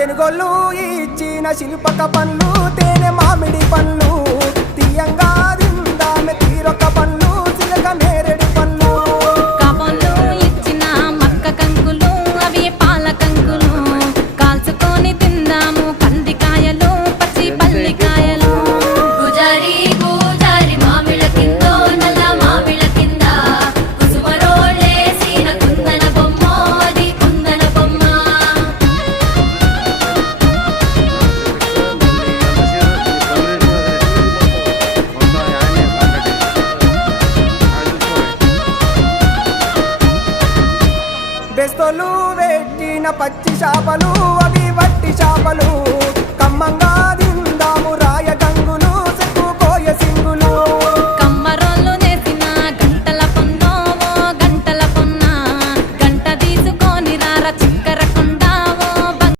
తెనుగోళ్ళు ఇచ్చిన శిల్పక పండ్లు తేనె మామిడి పండ్లు తీయంగా తిందామె తీరొక్క పండ్లు